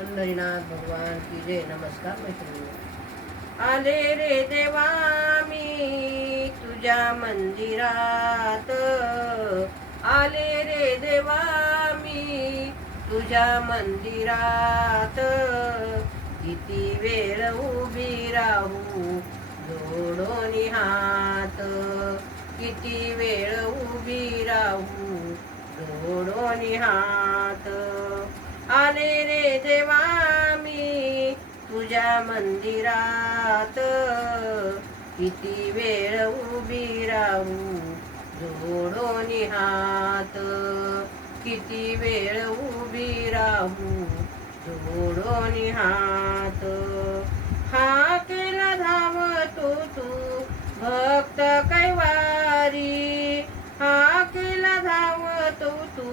पंढरीनाथ भगवान की जय. नमस्कार मैत्रिणी. आले रे देवा मी तुझ्या मंदिरात, आले रे देवा मी तुझ्या मंदिरात. किती वेळ उभी राहू जोडून हात, किती वेळ उभी राहू जोडून हात. आले रे देवा मी तुझ्या मंदिरात, किती वेळ उभी राहू जोडून हात, किती वेळ उभी राहू जोडून हात. हा केला धावतो तू भक्त कैवारी, हा केला धावतो तू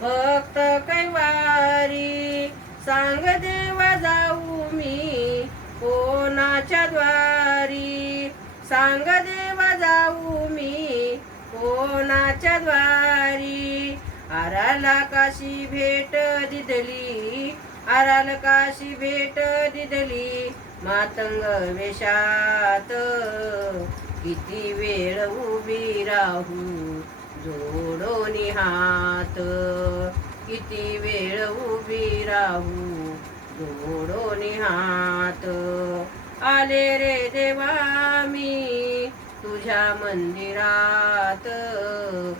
भक्त कैवारी. सांग देवा जाऊ मी कोणाच्या द्वारी, सांग देवा जाऊ मी कोणाच्या द्वारी. आराला काशी भेट दिदली, आराला काशी भेट दिदली मातंग वेशात. किती वेळ उभी राहू जोडून हात, किती वेळ उभी राहू जोडून हात. आले रे देवा मी तुझ्या मंदिरात,